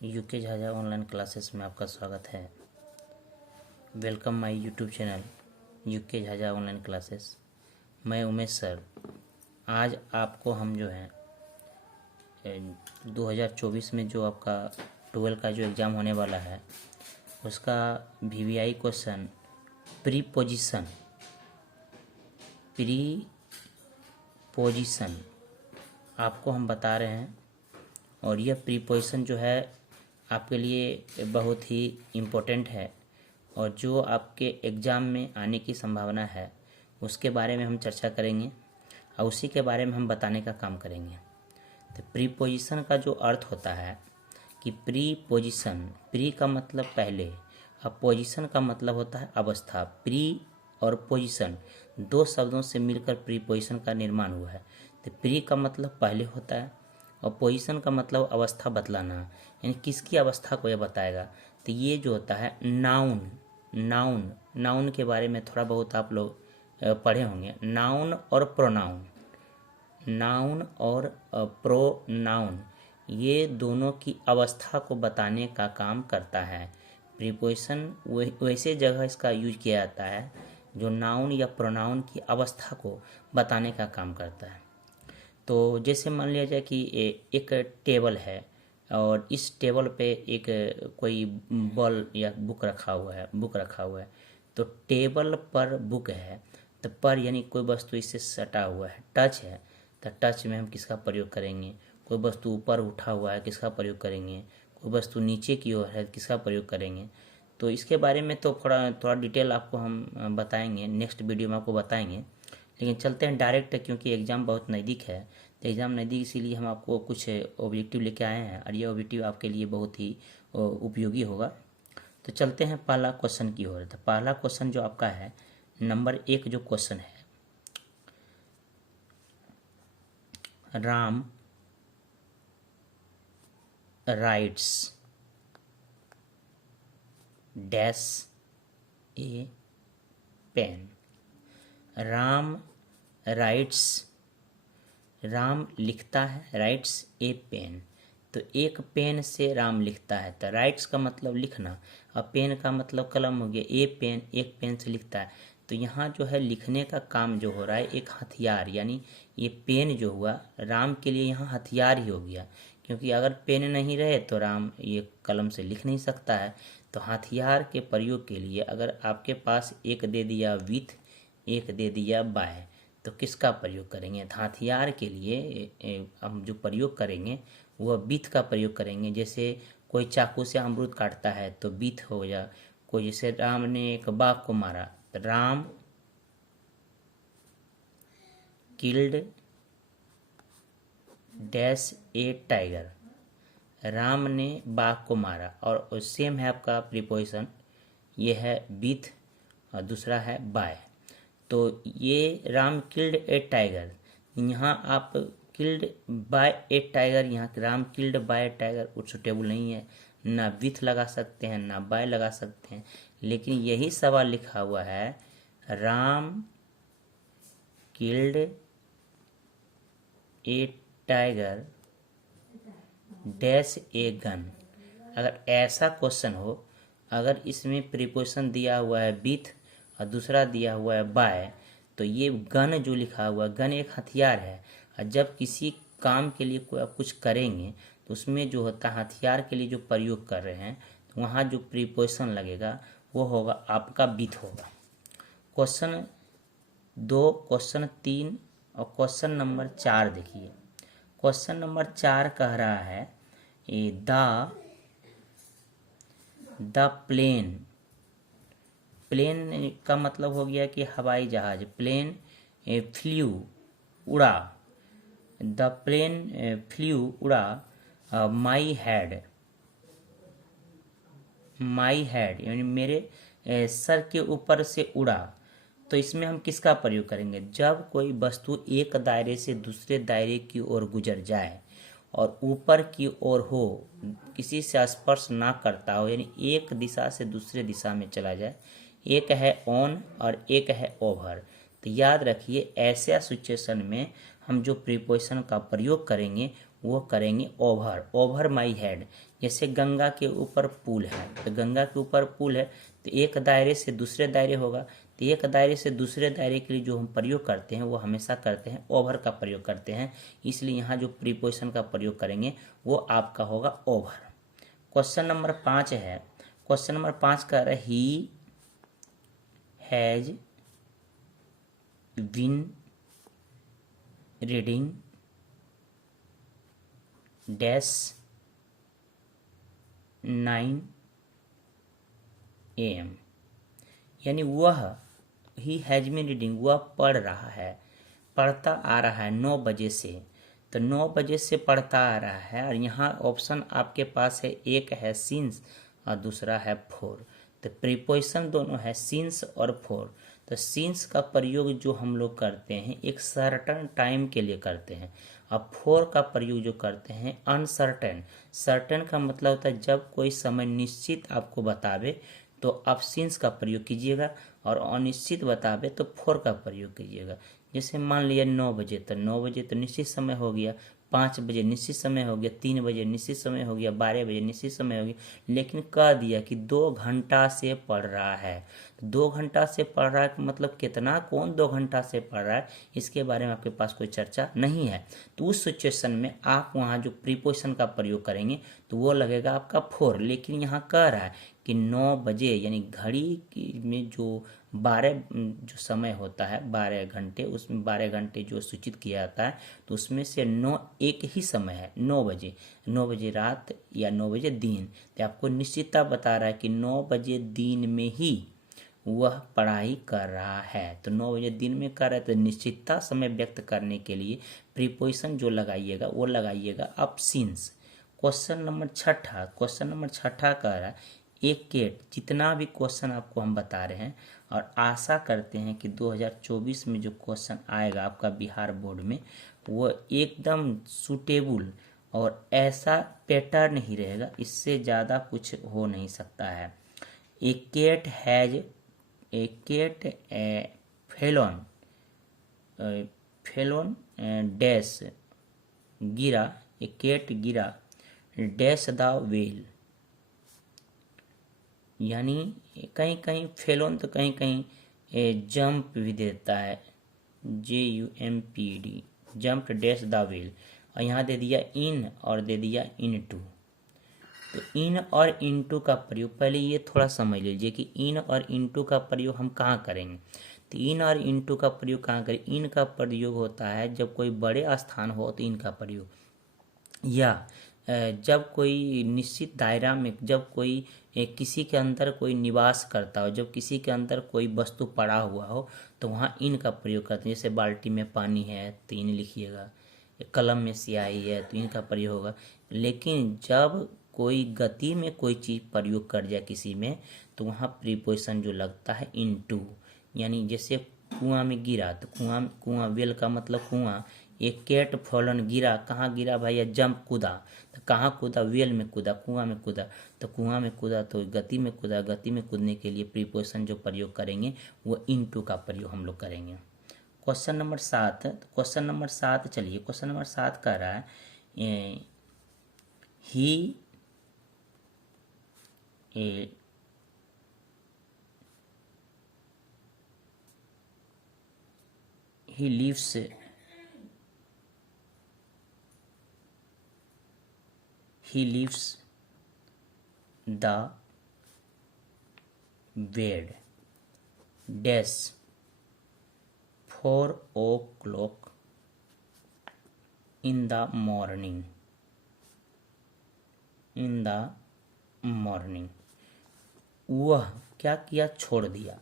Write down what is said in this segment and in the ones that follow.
UK Jhajha online classes में आपका स्वागत है। Welcome my YouTube channel UK Jhajha online classes. मैं उमेश सर। आज आपको हम जो है 2024 में जो आपका 12 का जो एग्ज़ाम होने वाला है उसका वीवीआई क्वेश्चन प्रीपोजिशन आपको हम बता रहे हैं। और यह प्रीपोजिशन जो है आपके लिए बहुत ही इम्पोर्टेंट है और जो आपके एग्ज़ाम में आने की संभावना है उसके बारे में हम चर्चा करेंगे और उसी के बारे में हम बताने का काम करेंगे। तो प्रीपोजिशन का जो अर्थ होता है कि प्रीपोजिशन, प्री का मतलब पहले और पोजीशन का मतलब होता है अवस्था। प्री और पोजीशन दो शब्दों से मिलकर प्रीपोजिशन का निर्माण हुआ है। तो प्री का मतलब पहले होता है और पोजीशन का मतलब अवस्था बतलाना, यानी किसकी अवस्था को यह बताएगा। तो ये जो होता है नाउन के बारे में थोड़ा बहुत आप लोग पढ़े होंगे। नाउन और प्रोनाउन ये दोनों की अवस्था को बताने का काम करता है। प्रीपोजिशन वैसे जगह इसका यूज किया जाता है जो नाउन या प्रोनाउन की अवस्था को बताने का काम करता है। तो जैसे मान लिया जाए कि एक टेबल है और इस टेबल पे एक कोई बॉल या बुक रखा हुआ है। तो टेबल पर बुक है, तो पर यानी कोई वस्तु इससे सटा हुआ है, टच है, तो टच में हम किसका प्रयोग करेंगे। कोई वस्तु ऊपर उठा हुआ है, किसका प्रयोग करेंगे। कोई वस्तु नीचे की ओर है, किसका प्रयोग करेंगे। तो इसके बारे में तो थोड़ा डिटेल आपको हम बताएंगे, नेक्स्ट वीडियो में आपको बताएंगे। लेकिन चलते हैं डायरेक्ट, क्योंकि एग्ज़ाम बहुत नज़दीक है। तो एग्ज़ाम नज़दीक इसीलिए हम आपको कुछ ऑब्जेक्टिव लेके आए हैं और ये ऑब्जेक्टिव आपके लिए बहुत ही उपयोगी होगा। तो चलते हैं पहला क्वेश्चन की ओर। तो पहला क्वेश्चन जो आपका है नंबर 1 जो क्वेश्चन है, राम राइट्स डैश ए पेन। राम राइट्स, राम लिखता है, राइट्स ए पेन। तो एक पेन से राम लिखता है। तो राइट्स का मतलब लिखना और पेन का मतलब कलम हो गया। ए पेन, एक पेन से लिखता है। तो यहाँ जो है लिखने का काम जो हो रहा है एक हथियार, यानी ये पेन जो हुआ राम के लिए यहाँ हथियार ही हो गया, क्योंकि अगर पेन नहीं रहे तो राम ये कलम से लिख नहीं सकता है। तो हथियार के प्रयोग के लिए अगर आपके पास एक दे दिया विथ, एक दे दिया बाय, तो किसका प्रयोग करेंगे। तो हथियार के लिए हम जो प्रयोग करेंगे वह विथ का प्रयोग करेंगे। जैसे कोई चाकू से अमरूद काटता है तो विथ हो गया। कोई जैसे राम ने एक बाघ को मारा, तो राम किल्ड डैश ए टाइगर। राम ने बाघ को मारा। और सेम है आपका प्रीपोजिशन, ये है विथ और दूसरा है बाय। तो ये राम किल्ड ए टाइगर, यहाँ आप किल्ड बाय ए टाइगर, यहाँ राम किल्ड बाय टाइगर वो सुटेबल नहीं है। ना विथ लगा सकते हैं ना बाय लगा सकते हैं। लेकिन यही सवाल लिखा हुआ है Ram killed A tiger dash a gun. अगर ऐसा क्वेश्चन हो, अगर इसमें प्रीपोजिशन दिया हुआ है विथ और दूसरा दिया हुआ है बाय, तो ये गन जो लिखा हुआ है, गन एक हथियार है। और जब किसी काम के लिए कोई आप कुछ करेंगे तो उसमें जो होता है हथियार के लिए जो प्रयोग कर रहे हैं, तो वहाँ जो प्रीपोजिशन लगेगा वो होगा आपका विथ होगा। क्वेश्चन 2, क्वेश्चन 3 और क्वेश्चन नंबर 4 देखिए। क्वेश्चन नंबर 4 कह रहा है द प्लेन का मतलब हो गया कि हवाई जहाज। प्लेन फ्ल्यू उड़ा, द प्लेन फ्ल्यू उड़ा माई हेड यानी मेरे सर के ऊपर से उड़ा। तो इसमें हम किसका प्रयोग करेंगे। जब कोई वस्तु एक दायरे से दूसरे दायरे की ओर गुजर जाए और ऊपर की ओर हो, किसी से स्पर्श ना करता हो, यानी एक दिशा से दूसरे दिशा में चला जाए। एक है ऑन और एक है ओवर। तो याद रखिए ऐसे सिचुएशन में हम जो प्रीपोजिशन का प्रयोग करेंगे वो करेंगे ओवर, ओवर माई हेड। जैसे गंगा के ऊपर पुल है, तो गंगा के ऊपर पुल है तो एक दायरे से दूसरे दायरे होगा, तो एक दायरे से दूसरे दायरे के लिए जो हम प्रयोग करते हैं वो हमेशा करते हैं ओवर का प्रयोग करते हैं। इसलिए यहाँ जो प्रीपोजिशन का प्रयोग करेंगे वो आपका होगा ओवर। क्वेश्चन नंबर 5 है। क्वेश्चन नंबर 5 कह रहा है he has been reading dash 9 AM, यानी वह ही हैज बीन रीडिंग, वह पढ़ रहा है, पढ़ता आ रहा है 9 बजे से। तो 9 बजे से पढ़ता आ रहा है, और यहाँ ऑप्शन आपके पास है, एक है सिंस और दूसरा है फॉर। तो प्रीपोजिशन दोनों है सिंस और फॉर। तो सिंस का प्रयोग जो हम लोग करते हैं एक सर्टन टाइम के लिए करते हैं, अब फॉर का प्रयोग जो करते हैं अनसर्टेन। सर्टेन का मतलब होता है जब कोई समय निश्चित आपको बतावे तो आप सिंस का प्रयोग कीजिएगा, और अनिश्चित बतावे तो फॉर का प्रयोग कीजिएगा। जैसे मान लिया 9 बजे, तो 9 बजे तो निश्चित समय हो गया, 5 बजे निश्चित समय हो गया, 3 बजे निश्चित समय हो गया, 12 बजे निश्चित समय हो गया। लेकिन कह दिया कि 2 घंटा से पढ़ रहा है। 2 घंटा से पढ़ रहा है मतलब कितना, कौन 2 घंटा से पढ़ रहा है, इसके बारे में आपके पास कोई चर्चा नहीं है। तो उस सिचुएशन में आप वहाँ जो प्रीपोजिशन का प्रयोग करेंगे तो वो लगेगा आपका फॉर। लेकिन यहाँ कह रहा है कि 9 बजे, यानी घड़ी में जो 12 जो समय होता है 12 घंटे, उसमें 12 घंटे जो सूचित किया जाता है तो उसमें से 9 एक ही समय है, 9 बजे। 9 बजे रात या 9 बजे दिन। तो आपको निश्चितता बता रहा है कि 9 बजे दिन में ही वह पढ़ाई कर रहा है। तो 9 बजे दिन में कर रहा है, तो निश्चितता समय व्यक्त करने के लिए प्रीपोजिशन जो लगाइएगा वो लगाइएगा आप since. Question number 6, question number 6 कह रहा है एक केट। जितना भी क्वेश्चन आपको हम बता रहे हैं, और आशा करते हैं कि 2024 में जो क्वेश्चन आएगा आपका बिहार बोर्ड में वो एकदम सूटेबल और ऐसा पैटर्न ही रहेगा, इससे ज़्यादा कुछ हो नहीं सकता है। A cat has a cat fallen fallen dash गिरा, ए केट गिरा डैश द वेल। यानी कहीं कहीं फेलोन तो कहीं कहीं जंप भी देता है, JUMPD, jump dash the well. और यहाँ दे दिया इन और दे दिया इनटू। तो इन और इनटू का प्रयोग पहले ये थोड़ा समझ लीजिए कि इन और इनटू का प्रयोग हम कहाँ करेंगे। तो इन और इनटू का प्रयोग कहाँ करें, इन का प्रयोग होता है जब कोई बड़े स्थान हो तो इनका प्रयोग, या जब कोई निश्चित दायरा में, जब कोई किसी के अंदर कोई निवास करता हो, जब किसी के अंदर कोई वस्तु पड़ा हुआ हो तो वहाँ इन का प्रयोग करते हैं। जैसे बाल्टी में पानी है तो इन लिखिएगा, कलम में स्याही है तो इनका प्रयोग होगा। लेकिन जब कोई गति में कोई चीज़ प्रयोग कर जाए किसी में तो वहाँ प्रीपोजिशन जो लगता है इनटू। यानी जैसे कुआं में गिरा, तो कुआं वेल का मतलब कुआं। एक कैट फॉलन गिरा, कहाँ गिरा भैया, जंप कूदा, तो कहाँ कूदा, वेल में कूदा, कुआं में कूदा। तो कुआं में कूदा तो गति में कूदा, गति में कूदने के लिए प्रीपोजिशन जो प्रयोग करेंगे वो इनटू का प्रयोग हम लोग करेंगे। क्वेश्चन नंबर 7, क्वेश्चन नंबर 7 चलिए, क्वेश्चन नंबर 7 कह रहा है he leaves the bed dash 4 o'clock in the morning, वह क्या किया, छोड़ दिया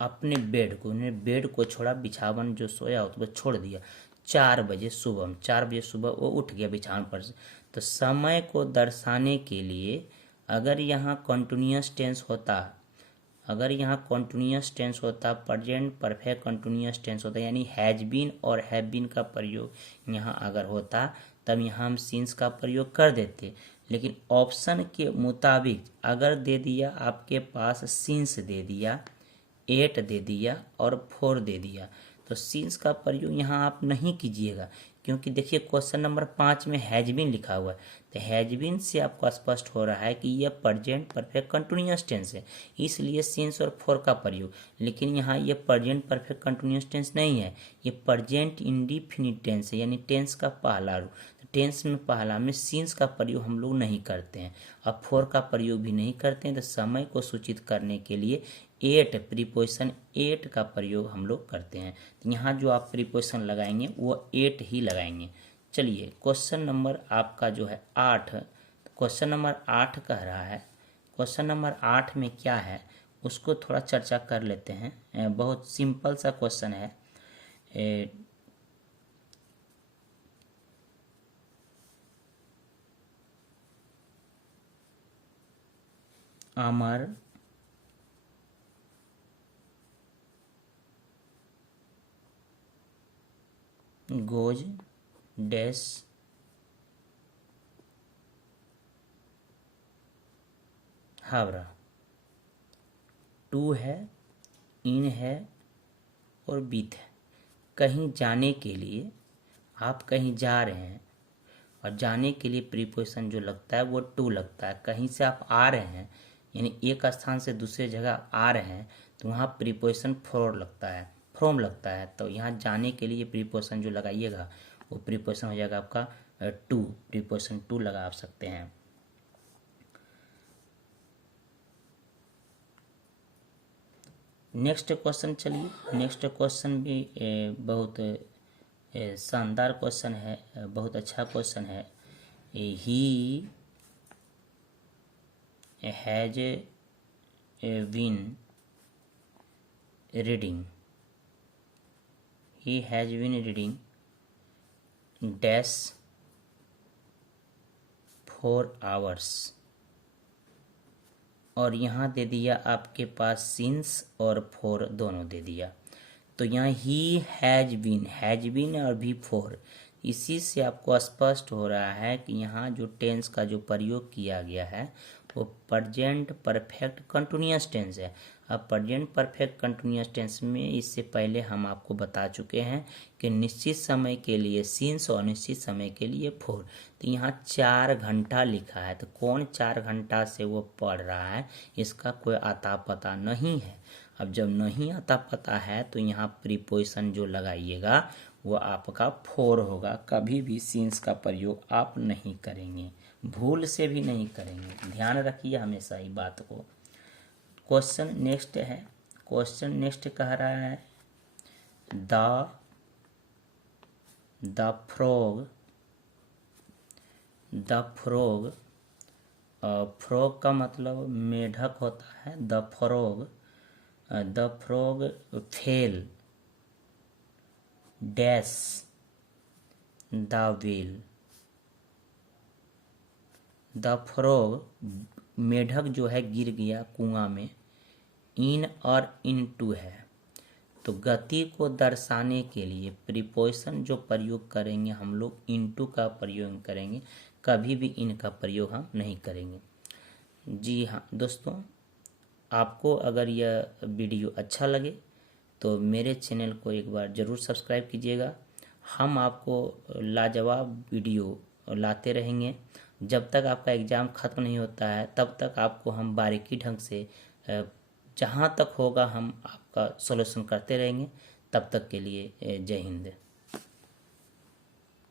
अपने बेड को, उन्हें बेड को छोड़ा, बिछावन जो सोया हो तो छोड़ दिया 4 बजे सुबह। 4 बजे सुबह वो उठ गया बिछावन पर से। तो समय को दर्शाने के लिए अगर यहाँ कंटिन्यूअस टेंस होता, प्रेजेंट परफेक्ट कंटिन्यूअस टेंस होता, यानी हैज बीन और हैव बीन का प्रयोग यहाँ अगर होता तब यहाँ हम सिंस का प्रयोग कर देते। लेकिन ऑप्शन के मुताबिक अगर दे दिया आपके पास सिंस दे दिया, 8 दे दिया और 4 दे दिया, तो सिंस का प्रयोग यहाँ आप नहीं कीजिएगा, क्योंकि देखिए क्वेश्चन नंबर 5 में हैज बीन लिखा हुआ है, तो हैज बीन से आपको स्पष्ट हो रहा है कि यह प्रेजेंट परफेक्ट कंटिन्यूअस टेंस है, इसलिए सिंस और फॉर का प्रयोग। लेकिन यहाँ ये प्रेजेंट परफेक्ट कंटिन्यूअस टेंस नहीं है, ये प्रेजेंट इंडिफिनिट टेंस है, यानी टेंस का पहला रूप। टेंस में पहला में सिंस का प्रयोग हम लोग नहीं करते हैं, अब फॉर का प्रयोग भी नहीं करते हैं। तो समय को सूचित करने के लिए एट, प्रीपोजिशन एट का प्रयोग हम लोग करते हैं। तो यहाँ जो आप प्रीपोजिशन लगाएंगे वो एट ही लगाएंगे। चलिए क्वेश्चन नंबर आपका जो है 8, क्वेश्चन नंबर 8 कह रहा है, क्वेश्चन नंबर 8 में क्या है उसको थोड़ा चर्चा कर लेते हैं। बहुत सिंपल सा क्वेश्चन है। अमर गोज डैश हावड़ा। टू है, इन है और बीत है। कहीं जाने के लिए, आप कहीं जा रहे हैं और जाने के लिए प्रीपोजिशन जो लगता है वो टू लगता है। कहीं से आप आ रहे हैं, यानी एक स्थान से दूसरे जगह आ रहे हैं, तो वहाँ प्रीपोजिशन फ्रॉम लगता है, फ्रॉम लगता है। तो यहाँ जाने के लिए प्रीपोजिशन जो लगाइएगा वो प्रीपोजिशन हो जाएगा आपका टू, प्रीपोजिशन टू लगा सकते हैं। नेक्स्ट क्वेश्चन, चलिए नेक्स्ट क्वेश्चन भी बहुत शानदार क्वेश्चन है, बहुत अच्छा क्वेश्चन है। He has been reading, he has been reading dash 4 hours, और यहाँ दे दिया आपके पास सिंस और फॉर दोनों दे दिया। तो यहाँ ही हैज बीन और भी फॉर, इसी से आपको स्पष्ट हो रहा है कि यहाँ जो टेंस का जो प्रयोग किया गया है वो प्रेजेंट परफेक्ट कंटिन्यूअस टेंस है। अब प्रेजेंट परफेक्ट कंटिन्यूअस टेंस में इससे पहले हम आपको बता चुके हैं कि निश्चित समय के लिए सिंस और निश्चित समय के लिए फॉर। तो यहाँ 4 घंटा लिखा है, तो कौन 4 घंटा से वो पढ़ रहा है इसका कोई आता पता नहीं है। अब जब नहीं आता पता है तो यहाँ प्रीपोजिशन जो लगाइएगा वो आपका फॉर होगा। कभी भी सिंस का प्रयोग आप नहीं करेंगे, भूल से भी नहीं करेंगे, ध्यान रखिए हमेशा ही बात को। क्वेश्चन नेक्स्ट है, क्वेश्चन नेक्स्ट कह रहा है द फ्रॉग, फ्रॉग का मतलब मेढक होता है। The frog fail dash the well. The frog, मेढक जो है गिर गया कुआं में। इन और इन टू है, तो गति को दर्शाने के लिए प्रीपोजिशन जो प्रयोग करेंगे हम लोग इनटू का प्रयोग करेंगे, कभी भी इनका प्रयोग हम नहीं करेंगे। जी हाँ दोस्तों, आपको अगर यह वीडियो अच्छा लगे तो मेरे चैनल को एक बार ज़रूर सब्सक्राइब कीजिएगा। हम आपको लाजवाब वीडियो लाते रहेंगे। जब तक आपका एग्ज़ाम ख़त्म नहीं होता है तब तक आपको हम बारीकी ढंग से जहाँ तक होगा हम आपका सॉल्यूशन करते रहेंगे। तब तक के लिए जय हिंद।